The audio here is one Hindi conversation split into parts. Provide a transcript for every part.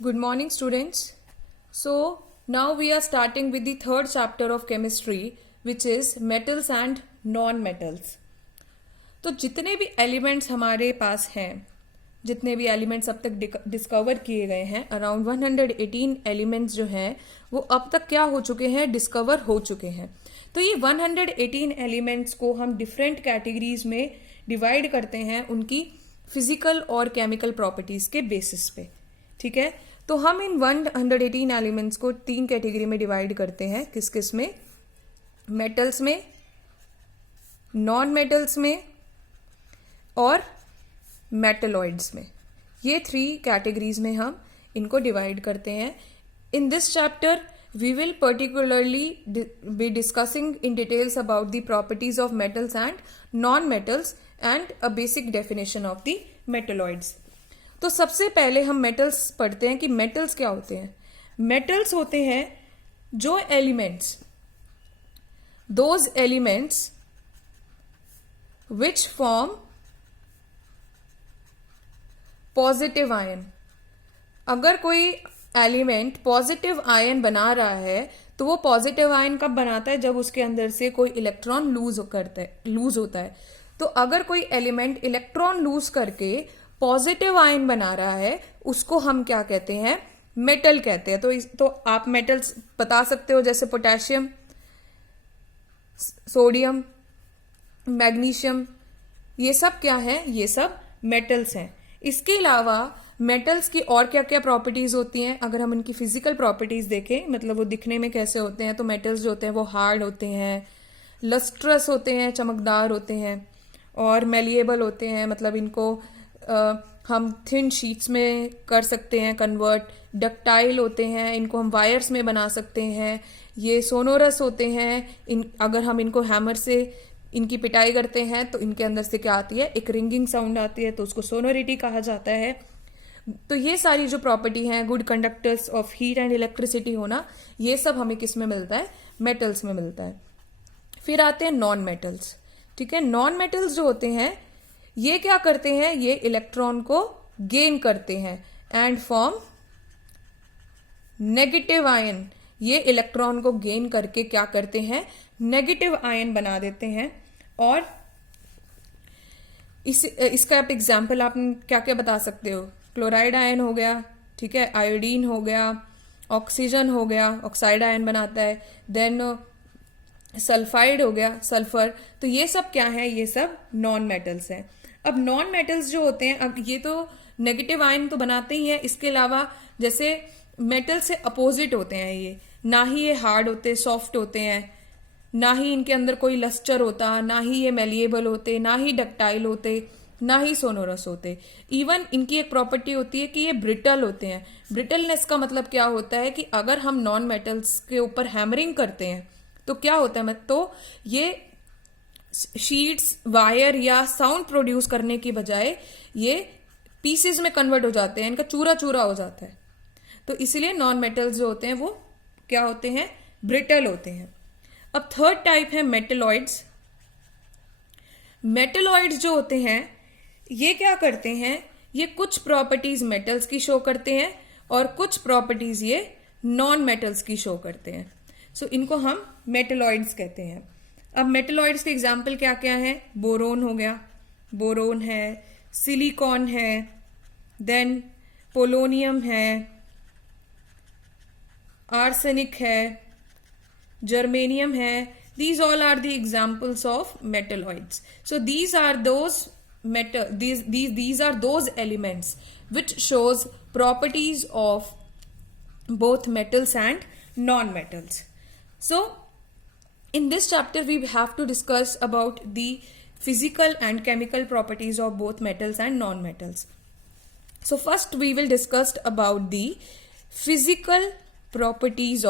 Good morning, students. So, now we are starting with the third chapter of chemistry, which is metals and non-metals. तो जितने भी एलिमेंट्स हमारे पास हैं, जितने भी एलिमेंट्स अब तक डिस्कवर किए गए हैं, अराउंड 118 एलिमेंट्स जो हैं वो अब तक क्या हो चुके हैं, डिस्कवर हो चुके हैं. तो ये 118 एलिमेंट्स को हम डिफरेंट कैटेगरीज में डिवाइड करते हैं उनकी फिजिकल और केमिकल प्रॉपर्टीज के बेसिस पे. ठीक है, तो हम इन 118 एलिमेंट्स को 3 कैटेगरी में डिवाइड करते हैं. किस किस में? मेटल्स में, नॉन मेटल्स में और मेटलॉइड्स में. ये 3 कैटेगरीज में हम इनको डिवाइड करते हैं. In this chapter we will particularly be discussing in details about the properties of metals and non-metals and a basic definition of the metalloids. तो सबसे पहले हम मेटल्स पढ़ते हैं कि मेटल्स क्या होते हैं. मेटल्स होते हैं जो elements, those elements which form positive ion. अगर कोई एलिमेंट पॉजिटिव आयन बना रहा है तो वो पॉजिटिव आयन कब बनाता है? जब उसके अंदर से कोई इलेक्ट्रॉन लूज होता है. तो अगर कोई एलिमेंट इलेक्ट्रॉन लूज करके पॉजिटिव आयन बना रहा है उसको हम क्या कहते हैं? मेटल कहते हैं. तो आप मेटल्स बता सकते हो, जैसे पोटेशियम, सोडियम, मैग्नीशियम, ये सब क्या है? ये सब मेटल्स हैं. इसके अलावा मेटल्स की और क्या क्या प्रॉपर्टीज होती हैं? अगर हम इनकी फिजिकल प्रॉपर्टीज देखें, मतलब वो दिखने में कैसे होते हैं, तो मेटल्स जो होते हैं वो हार्ड होते हैं, लस्ट्रस होते हैं, चमकदार होते हैं, और मेलिएबल होते हैं. मतलब इनको हम थिन शीट्स में कर सकते हैं कन्वर्ट. डक्टाइल होते हैं, इनको हम वायर्स में बना सकते हैं. ये सोनोरस होते हैं. अगर हम इनको हैमर से इनकी पिटाई करते हैं तो इनके अंदर से क्या आती है? एक रिंगिंग साउंड आती है, तो उसको सोनोरिटी कहा जाता है. तो ये सारी जो प्रॉपर्टी हैं, good conductors of heat and electricity होना, ये सब हमें किस में मिलता है? मेटल्स में मिलता है. फिर आते हैं नॉन मेटल्स. ठीक है, नॉन मेटल्स जो होते हैं ये क्या करते हैं? ये इलेक्ट्रॉन को गेन करते हैं एंड फॉर्म नेगेटिव आयन. ये इलेक्ट्रॉन को गेन करके क्या करते हैं? नेगेटिव आयन बना देते हैं. और इसका आप एग्जाम्पल आप क्या क्या बता सकते हो? क्लोराइड आयन हो गया, ठीक है, आयोडीन हो गया, ऑक्सीजन हो गया, ऑक्साइड आयन बनाता है. देन सल्फाइड हो गया, सल्फर. तो ये सब क्या है? ये सब नॉन मेटल्स हैं. अब नॉन मेटल्स जो होते हैं, अब ये तो नेगेटिव आयन तो बनाते ही हैं, इसके अलावा जैसे मेटल से अपोजिट होते हैं ये. ना ही ये हार्ड होते, सॉफ्ट होते हैं, ना ही इनके अंदर कोई लस्टर होता, ना ही ये मेलिएबल होते, ना ही डक्टाइल होते, ना ही सोनोरस होते. इवन इनकी एक प्रॉपर्टी होती है कि ये ब्रिटल होते हैं. ब्रिटलनेस का मतलब क्या होता है कि अगर हम नॉन मेटल्स के ऊपर हैमरिंग करते हैं तो क्या होता है? तो ये शीट्स, वायर या साउंड प्रोड्यूस करने की बजाय ये पीसेस में कन्वर्ट हो जाते हैं, इनका चूरा चूरा हो जाता है. तो इसलिए नॉन मेटल्स जो होते हैं वो क्या होते हैं? ब्रिटल होते हैं. अब थर्ड टाइप है मेटलॉइड्स. मेटलॉइड्स जो होते हैं ये क्या करते हैं? ये कुछ प्रॉपर्टीज मेटल्स की शो करते हैं और कुछ प्रॉपर्टीज ये नॉन मेटल्स की शो करते हैं. सो इनको हम मेटलॉइड्स कहते हैं. अब मेटलॉइड्स के एग्जाम्पल क्या क्या है? बोरोन हो गया, बोरोन है, सिलिकॉन है, देन पोलोनियम है, आर्सेनिक है, जर्मेनियम है. These all are the examples of metalloids. So these are those these are those elements which shows properties of both metals and non-metals. So in this chapter we have to discuss about the physical and chemical properties of both metals and non-metals. So first we will discuss about the physical properties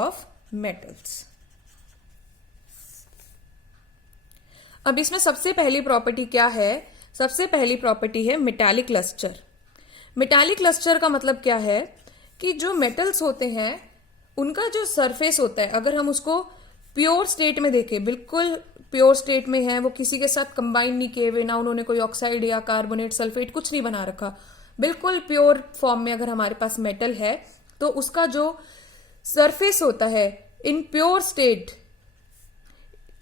of metals. अब इसमें सबसे पहली प्रॉपर्टी क्या है? सबसे पहली प्रॉपर्टी है मेटालिक लस्टर. मेटालिक लस्टर का मतलब क्या है कि जो मेटल्स होते हैं उनका जो सरफेस होता है, अगर हम उसको प्योर स्टेट में देखें, बिल्कुल प्योर स्टेट में है वो किसी के साथ कंबाइन नहीं किए हुए, ना उन्होंने कोई ऑक्साइड या कार्बोनेट सल्फेट कुछ नहीं बना रखा, बिल्कुल प्योर फॉर्म में अगर हमारे पास मेटल है तो उसका जो सरफेस होता है इन प्योर स्टेट,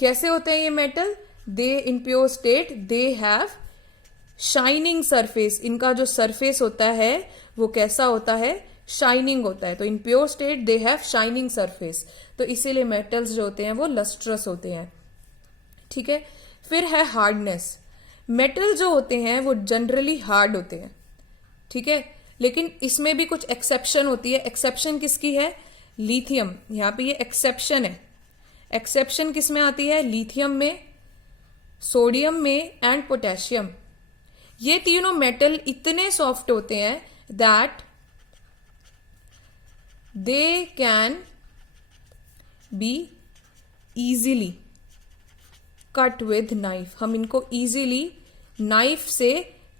कैसे होते हैं ये metal, they in pure state they have shining surface, इनका जो सरफेस होता है वो कैसा होता है, शाइनिंग होता है। तो in pure state they have shining surface, तो इसीलिए मेटल्स जो होते हैं वो लस्ट्रस होते हैं। ठीक है, फिर है हार्डनेस। मेटल जो होते हैं वो जनरली हार्ड होते हैं, ठीक है, लेकिन इसमें भी कुछ एक्सेप्शन होती है। एक्सेप्शन किसकी है, लिथियम, यहां पे ये एक्सेप्शन है। एक्सेप्शन किस में आती है, लिथियम में, सोडियम में एंड पोटेशियम। ये तीनों मेटल इतने सॉफ्ट होते हैं that they can be easily cut with knife, हम इनको इजीली नाइफ से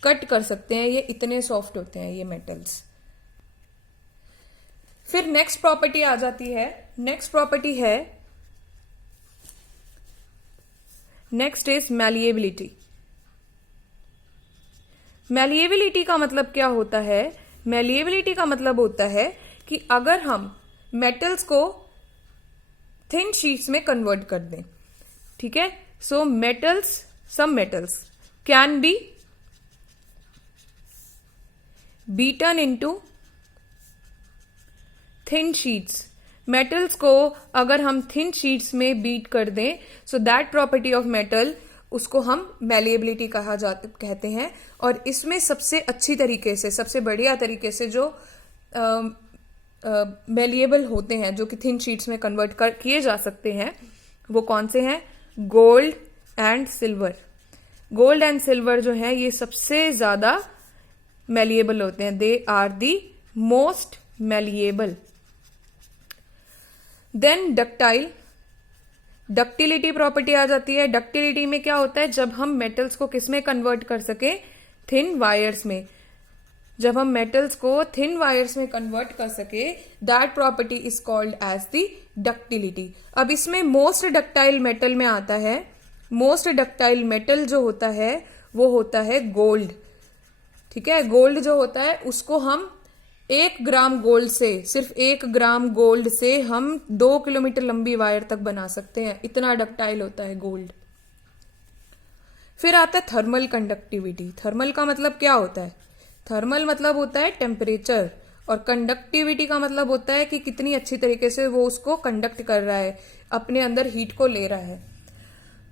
कट कर सकते हैं, ये इतने सॉफ्ट होते हैं ये मेटल्स। फिर नेक्स्ट प्रॉपर्टी आ जाती है, नेक्स्ट प्रॉपर्टी है, नेक्स्ट इज मैलिएबिलिटी। मैलिएबिलिटी का मतलब क्या होता है, मैलिएबिलिटी का मतलब होता है कि अगर हम मेटल्स को थिन शीट्स में कन्वर्ट कर दें, ठीक है, so metals, some metals can be beaten into thin sheets. Metals को अगर हम थिन शीट्स में बीट कर दें, so that property of metal, उसको हम मैलिएबिलिटी कहते हैं। और इसमें सबसे अच्छी तरीके से, सबसे बढ़िया तरीके से जो मैलिएबल होते हैं, जो कि थिन शीट्स में कन्वर्ट किए जा सकते हैं, वो कौन से हैं, gold and silver. Gold and silver जो है ये सबसे ज्यादा मैलिएबल होते हैं, they are the most malleable. Then ductile, ductility property आ जाती है। डक्टिलिटी में क्या होता है, जब हम मेटल्स को किस में कन्वर्ट कर सके, थिन वायर्स में, जब हम मेटल्स को थिन वायर्स में कन्वर्ट कर सके, that property is called as the ductility. अब इसमें मोस्ट डक्टाइल मेटल में आता है, मोस्ट डक्टाइल मेटल जो होता है वो होता है गोल्ड, ठीक है। गोल्ड जो होता है उसको हम 1 ग्राम गोल्ड से, सिर्फ 1 ग्राम गोल्ड से हम 2 किलोमीटर लंबी वायर तक बना सकते हैं, इतना डक्टाइल होता है गोल्ड। फिर आता है थर्मल कंडक्टिविटी। थर्मल का मतलब क्या होता है, थर्मल मतलब होता है टेम्परेचर, और कंडक्टिविटी का मतलब होता है कि कितनी अच्छी तरीके से वो उसको कंडक्ट कर रहा है, अपने अंदर हीट को ले रहा है।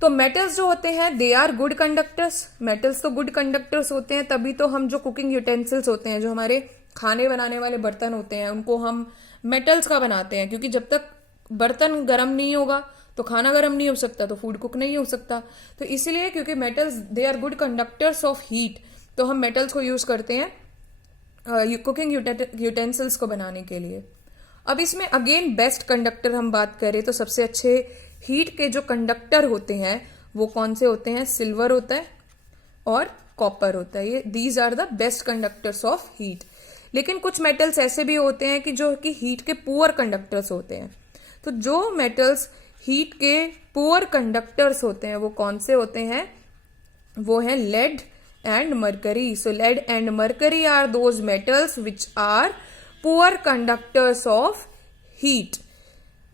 तो मेटल्स जो होते हैं they are good conductors, metals तो गुड कंडक्टर्स होते हैं, तभी तो हम जो कुकिंग यूटेंसिल्स होते हैं, जो हमारे खाने बनाने वाले बर्तन होते हैं, उनको हम मेटल्स का बनाते हैं, क्योंकि जब तक बर्तन गर्म नहीं होगा तो खाना गर्म नहीं हो सकता, तो फूड कुक नहीं हो सकता। तो इसलिए क्योंकि metals they are good conductors of heat, तो हम मेटल्स को यूज करते हैं कुकिंग यूटेंसिल्स को बनाने के लिए। अब इसमें अगेन बेस्ट कंडक्टर हम बात करें तो सबसे अच्छे हीट के जो कंडक्टर होते हैं वो कौन से होते हैं, सिल्वर होता है और कॉपर होता है, ये these are the best conductors of heat. लेकिन कुछ मेटल्स ऐसे भी होते हैं कि जो कि हीट के पुअर कंडक्टर्स होते हैं। तो जो मेटल्स हीट के पुअर कंडक्टर्स होते हैं वो कौन से होते हैं, वो है lead and mercury. So lead and mercury are those metals which are poor conductors of heat.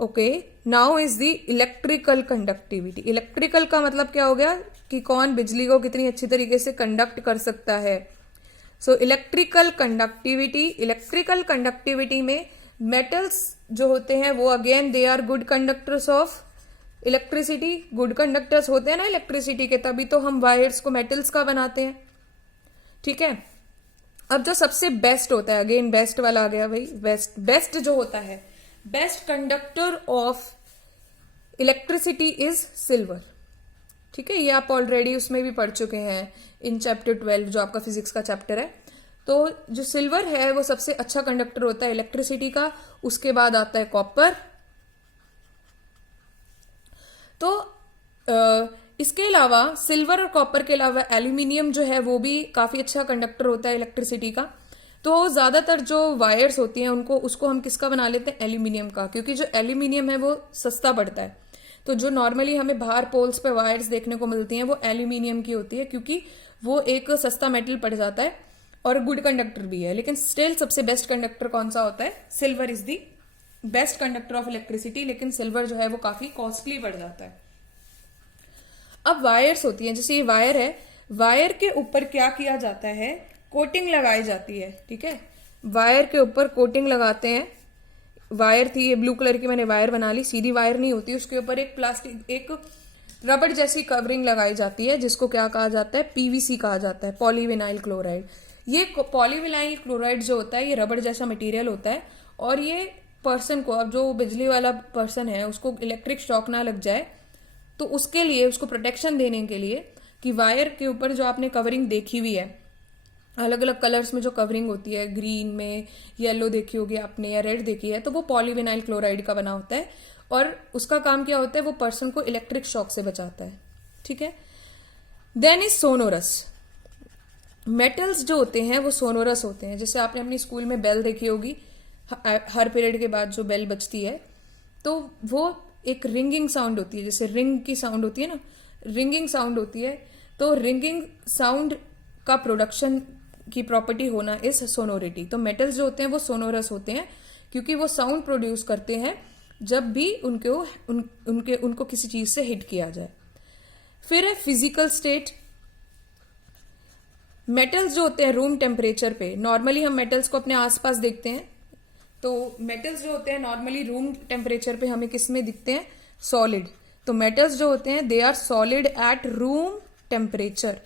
Okay, now is the electrical conductivity. Electrical का मतलब क्या हो गया कि कौन बिजली को कितनी अच्छी तरीके से कंडक्ट कर सकता है। So electrical conductivity, electrical conductivity में मेटल्स जो होते हैं वो again they are good conductors of electricity. Good conductors होते हैं ना इलेक्ट्रिसिटी के, तभी तो हम वायर्स को मेटल्स का बनाते हैं, ठीक है। अब जो सबसे बेस्ट होता है, अगेन बेस्ट वाला आ गया भाई, बेस्ट। बेस्ट जो होता है, best conductor of electricity is silver, ठीक है। ये आप ऑलरेडी उसमें भी पढ़ चुके हैं इन चैप्टर 12 जो आपका फिजिक्स का चैप्टर है। तो जो सिल्वर है वो सबसे अच्छा कंडक्टर होता है इलेक्ट्रिसिटी का। उसके बाद आता है कॉपर। तो इसके अलावा सिल्वर और कॉपर के अलावा एल्यूमिनियम जो है वो भी काफी अच्छा कंडक्टर होता है इलेक्ट्रिसिटी का। तो ज्यादातर जो वायर्स होती हैं उसको हम किसका बना लेते हैं, एल्यूमिनियम का, क्योंकि जो एल्यूमिनियम है वो सस्ता पड़ता है। तो जो नॉर्मली हमें बाहर पोल्स पे वायर्स देखने को मिलती हैं वो एल्यूमिनियम की होती है, क्योंकि वो एक सस्ता मेटल पड़ जाता है और गुड कंडक्टर भी है। लेकिन स्टिल सबसे बेस्ट कंडक्टर कौन सा होता है? Silver is the best conductor of electricity, लेकिन सिल्वर जो है वो काफी कॉस्टली पड़ जाता है। अब वायर्स होती हैं, जैसे ये वायर है, वायर के ऊपर क्या किया जाता है? कोटिंग लगाई जाती है। ठीक है, वायर के ऊपर कोटिंग लगाते हैं। वायर थी, ये ब्लू कलर की मैंने वायर बना ली, सीधी वायर नहीं होती, उसके ऊपर एक प्लास्टिक, एक रबड़ जैसी कवरिंग लगाई जाती है, जिसको क्या कहा जाता है? पीवीसी कहा जाता है, पॉलीविनाइल क्लोराइड। ये पॉलीविनाइल क्लोराइड जो होता है ये रबड़ जैसा मटेरियल होता है, और ये पर्सन को, अब जो बिजली वाला पर्सन है उसको इलेक्ट्रिक शॉक ना लग जाए, तो उसके लिए, उसको प्रोटेक्शन देने के लिए, कि वायर के ऊपर जो आपने कवरिंग देखी हुई है, अलग अलग कलर्स में जो कवरिंग होती है, ग्रीन में, येलो देखी होगी आपने या रेड देखी है, तो वो पॉलीविनाइल क्लोराइड का बना होता है, और उसका काम क्या होता है? वो पर्सन को इलेक्ट्रिक शॉक से बचाता है। ठीक है, देन इज सोनोरस। मेटल्स जो होते हैं वो सोनोरस होते हैं। जैसे आपने अपनी स्कूल में बेल देखी होगी, हर पीरियड के बाद जो बेल बजती है, तो वो एक रिंगिंग साउंड होती है, जैसे रिंग की साउंड होती है ना, रिंगिंग साउंड होती है। तो रिंगिंग साउंड का प्रोडक्शन की प्रॉपर्टी होना इज सोनोरिटी। तो मेटल्स जो होते हैं वो सोनोरस होते हैं, क्योंकि वो साउंड प्रोड्यूस करते हैं जब भी उनको किसी चीज से हिट किया जाए। फिर है फिजिकल स्टेट। मेटल्स जो होते हैं रूम टेम्परेचर पे, नॉर्मली हम मेटल्स को अपने आसपास देखते हैं, तो मेटल्स जो होते हैं नॉर्मली रूम टेम्परेचर पे हमें किस में दिखते हैं? सॉलिड। तो मेटल्स जो होते हैं they are solid at room temperature.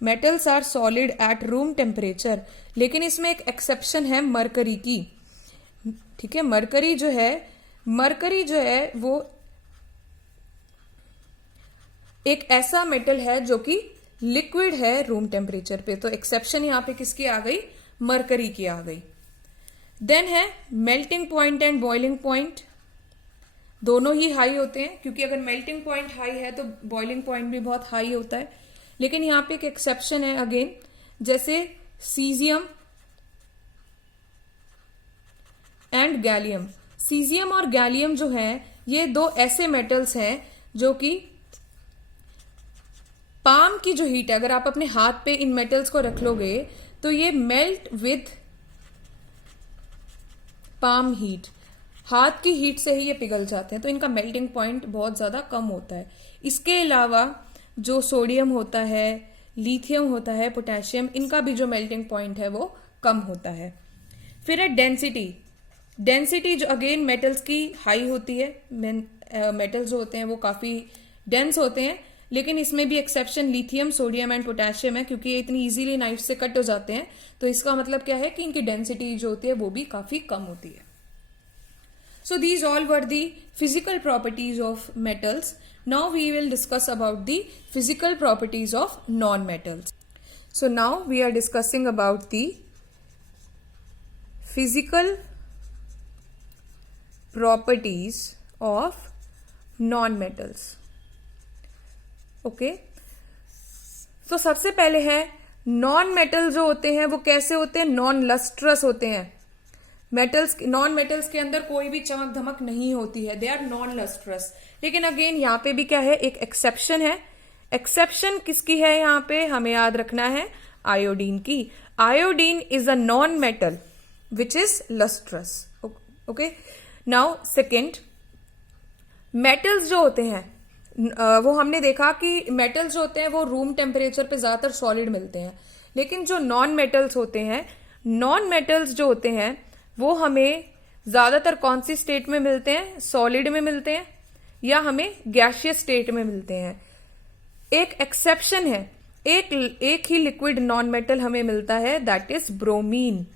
Metals are solid at room temperature, लेकिन इसमें एक एक्सेप्शन है मरकरी की। ठीक है, मरकरी जो है वो एक ऐसा मेटल है जो कि लिक्विड है रूम टेम्परेचर पे। तो एक्सेप्शन यहां पे किसकी आ गई? मरकरी की आ गई। देन है melting point and boiling point. दोनों ही हाई होते हैं, क्योंकि अगर मेल्टिंग पॉइंट हाई है तो बॉइलिंग पॉइंट भी बहुत हाई होता है। लेकिन यहां पे एक एक्सेप्शन है अगेन, जैसे सीजियम एंड गैलियम। सीजियम और गैलियम जो है ये दो ऐसे मेटल्स हैं जो कि पाम की जो हीट है, अगर आप अपने हाथ पे इन मेटल्स को रख लोगे तो ये मेल्ट विथ पाम हीट, हाथ की हीट से ही ये पिघल जाते हैं, तो इनका मेल्टिंग पॉइंट बहुत ज्यादा कम होता है। इसके अलावा जो सोडियम होता है, लिथियम होता है, पोटेशियम, इनका भी जो मेल्टिंग पॉइंट है वो कम होता है। फिर है डेंसिटी। डेंसिटी जो अगेन मेटल्स की हाई होती है, मेटल्स जो होते हैं वो काफी डेंस होते हैं, लेकिन इसमें भी exception lithium, sodium and potassium है, क्योंकि ये इतनी इजीली नाइफ से कट हो जाते हैं। तो इसका मतलब क्या है कि इनकी डेंसिटी जो होती है वो भी काफी कम होती है। So these all were the physical properties of metals. Now we will discuss about the physical properties of non-metals. So now we are discussing about the physical properties of non-metals. Okay. So सबसे पहले है नॉन मेटल जो होते हैं वो कैसे होते हैं? नॉन लस्ट्रस होते हैं। मेटल्स, नॉन मेटल्स के अंदर कोई भी चमक धमक नहीं होती है, दे आर नॉन लस्ट्रस। लेकिन अगेन यहाँ पे भी क्या है? एक एक्सेप्शन है। एक्सेप्शन किसकी है? यहाँ पे हमें याद रखना है आयोडीन की। Iodine is a non metal which is lustrous. Okay, now second, metals जो होते हैं वो हमने देखा कि मेटल्स जो होते हैं वो रूम टेम्परेचर पे ज्यादातर सॉलिड मिलते हैं, लेकिन जो नॉन मेटल्स होते हैं, नॉन मेटल्स जो होते हैं वो हमें ज्यादातर कौन सी स्टेट में मिलते हैं? सॉलिड में मिलते हैं या हमें गैसियस स्टेट में मिलते हैं। एक एक्सेप्शन है, एक ही लिक्विड नॉन मेटल हमें मिलता है, दैट इज ब्रोमीन।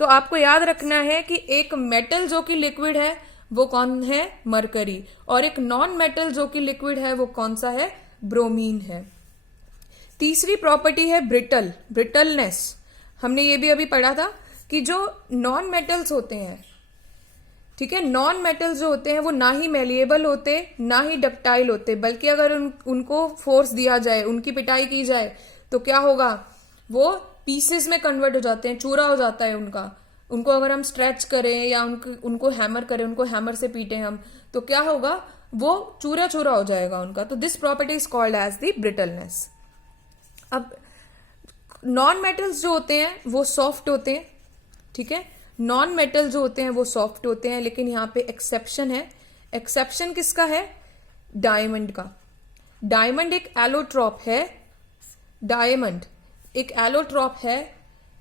तो आपको याद रखना है कि एक मेटल जो कि लिक्विड है वो कौन है? मरकरी। और एक नॉन मेटल जो कि लिक्विड है वो कौन सा है? ब्रोमीन है। तीसरी प्रॉपर्टी है ब्रिटल, ब्रिटलनेस। हमने ये भी अभी पढ़ा था कि जो नॉन मेटल्स होते हैं, ठीक है, नॉन मेटल्स जो होते हैं वो ना ही मेलिएबल होते ना ही डक्टाइल होते, बल्कि अगर उनको फोर्स दिया जाए, उनकी पिटाई की जाए तो क्या होगा? वो पीसेस में कन्वर्ट हो जाते हैं, चूरा हो जाता है उनको अगर हम स्ट्रेच करें या उनको हैमर करें, उनको हैमर से पीटे हम, तो क्या होगा? वो चूरा चूरा हो जाएगा उनका, तो this property is called as the brittleness. अब नॉन मेटल्स जो होते हैं वो सॉफ्ट होते हैं, ठीक है, नॉन मेटल जो होते हैं वो सॉफ्ट होते हैं, लेकिन यहाँ पे एक्सेप्शन है। एक्सेप्शन किसका है? डायमंड का। डायमंड एक एलोट्रॉप है, डायमंड एक एलोट्रॉप है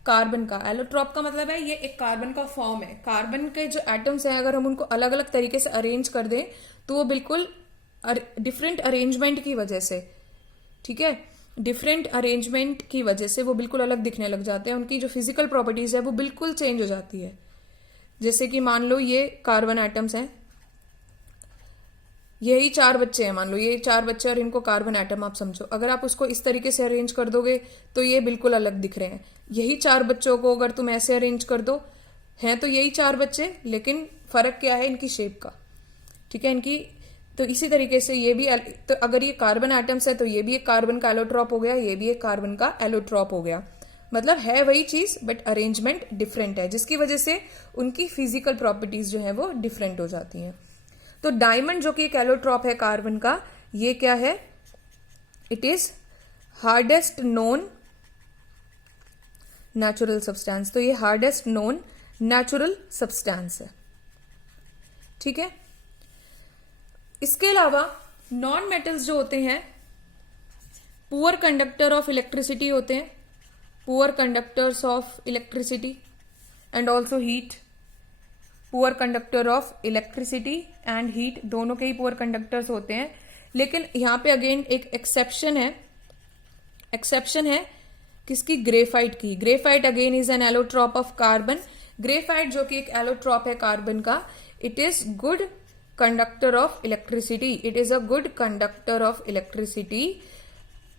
कार्बन का। एलोट्रॉप का मतलब है ये एक कार्बन का फॉर्म है। कार्बन के जो एटम्स हैं अगर हम उनको अलग अलग तरीके से अरेंज कर दें तो वो बिल्कुल डिफरेंट अरेंजमेंट की वजह से, ठीक है, डिफरेंट अरेंजमेंट की वजह से वो बिल्कुल अलग दिखने लग जाते हैं। उनकी जो फिजिकल प्रॉपर्टीज है वो बिल्कुल चेंज हो जाती है। जैसे कि मान लो ये कार्बन एटम्स हैं, यही 4 बच्चे हैं, मान लो ये 4 बच्चे और इनको कार्बन एटम आप समझो। अगर आप उसको इस तरीके से अरेंज कर दोगे तो ये बिल्कुल अलग दिख रहे हैं। यही 4 बच्चों को अगर तुम ऐसे अरेंज कर दो, हैं तो यही 4 बच्चे, लेकिन फर्क क्या है? इनकी शेप का, ठीक है, इनकी। तो इसी तरीके से ये भी, तो अगर ये कार्बन एटम्स है तो ये भी एक कार्बन का एलोट्रॉप हो गया, ये भी एक कार्बन का एलोट्रॉप हो गया। मतलब है वही चीज बट अरेंजमेंट डिफरेंट है, जिसकी वजह से उनकी फिजिकल प्रॉपर्टीज जो है वो डिफरेंट हो जाती हैं। तो डायमंड जो कि एक एलोट्रॉप है कार्बन का, ये क्या है? It is hardest known natural substance. तो ये हार्डेस्ट नोन नेचुरल सब्सटेंस है, ठीक है। इसके अलावा नॉन मेटल्स जो होते हैं पुअर कंडक्टर ऑफ इलेक्ट्रिसिटी होते हैं, poor conductors of electricity and also heat. Poor conductor of electricity and heat दोनों के ही पुअर कंडक्टर्स होते हैं, लेकिन यहां पे अगेन एक एक्सेप्शन है। एक्सेप्शन है किसकी? ग्रेफाइट की। Graphite again is an allotrope of carbon. Graphite जो कि एक एलोट्रॉप है कार्बन का, it is good conductor of electricity. It is a good conductor of electricity.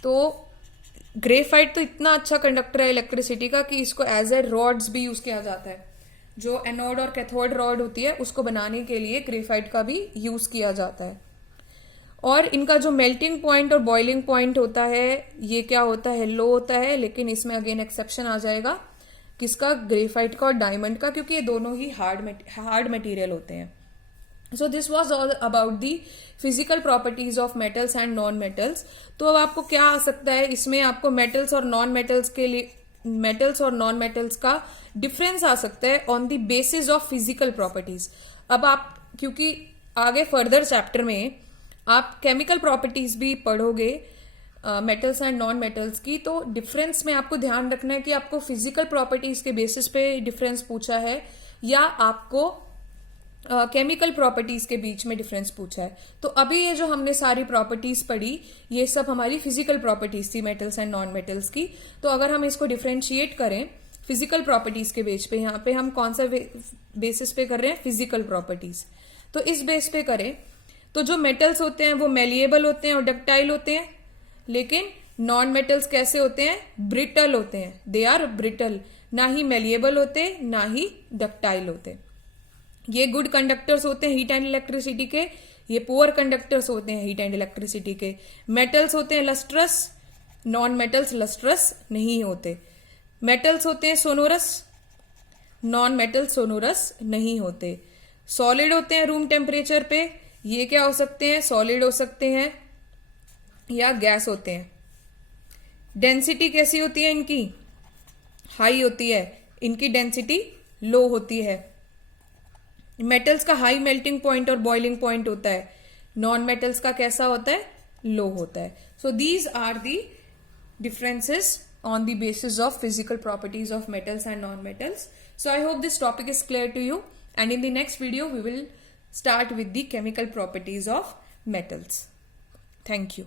तो ग्रेफाइट तो इतना अच्छा कंडक्टर है इलेक्ट्रिसिटी का कि इसको एज ए रॉड्स भी यूज किया जाता है। जो एनोड और कैथोड रॉड होती है उसको बनाने के लिए ग्रेफाइट का भी यूज किया जाता है। और इनका जो मेल्टिंग पॉइंट और बॉइलिंग पॉइंट होता है ये क्या होता है? लो होता है, लेकिन इसमें अगेन एक्सेप्शन आ जाएगा किसका? ग्रेफाइट का और डायमंड का, क्योंकि ये दोनों ही हार्ड मटेरियल होते हैं। So this was all about the physical properties of metals and non metals. तो अब आपको क्या आ सकता है इसमें? आपको मेटल्स और नॉन मेटल्स के लिए, मेटल्स और नॉन मेटल्स का डिफरेंस आ सकता है on the basis of physical properties. अब आप, क्योंकि आगे फर्दर चैप्टर में आप केमिकल प्रॉपर्टीज भी पढ़ोगे मेटल्स एंड नॉन मेटल्स की, तो डिफरेंस में आपको ध्यान रखना है कि आपको फिजिकल प्रॉपर्टीज के बेसिस पे डिफरेंस पूछा है या आपको केमिकल प्रॉपर्टीज के बीच में डिफरेंस पूछा है। तो अभी ये जो हमने सारी प्रॉपर्टीज पढ़ी ये सब हमारी फिजिकल प्रॉपर्टीज थी मेटल्स एंड नॉन मेटल्स की। तो अगर हम इसको डिफरेंशिएट करें फिजिकल प्रॉपर्टीज के बेस पे, यहाँ पे हम कौन सा बेसिस पे कर रहे हैं? Physical properties. तो इस बेस पे करें तो जो मेटल्स होते हैं वो मेलिएबल होते हैं और डक्टाइल होते हैं, लेकिन नॉन मेटल्स कैसे होते हैं? ब्रिटल होते हैं। दे आर ब्रिटल, ना ही मेलिएबल होते ना ही डक्टाइल होते। ये गुड कंडक्टर्स होते हैं हीट एंड इलेक्ट्रिसिटी के, ये पुअर कंडक्टर्स होते हैं हीट एंड इलेक्ट्रिसिटी के। मेटल्स होते हैं लस्ट्रस, नॉन मेटल्स लस्ट्रस नहीं होते। मेटल्स होते हैं सोनोरस, नॉन मेटल सोनोरस नहीं होते। सॉलिड होते हैं रूम टेम्परेचर पे, ये क्या हो सकते हैं? सॉलिड हो सकते हैं या गैस होते हैं। डेंसिटी कैसी होती है इनकी? हाई होती है, इनकी डेंसिटी लो होती है। मेटल्स का हाई मेल्टिंग पॉइंट और बॉइलिंग पॉइंट होता है, नॉन मेटल्स का कैसा होता है? लो होता है। So these are the differences on the basis of physical properties of metals and non-metals. So I hope this topic is clear to you, and in the next video we will start with the chemical properties of metals. Thank you.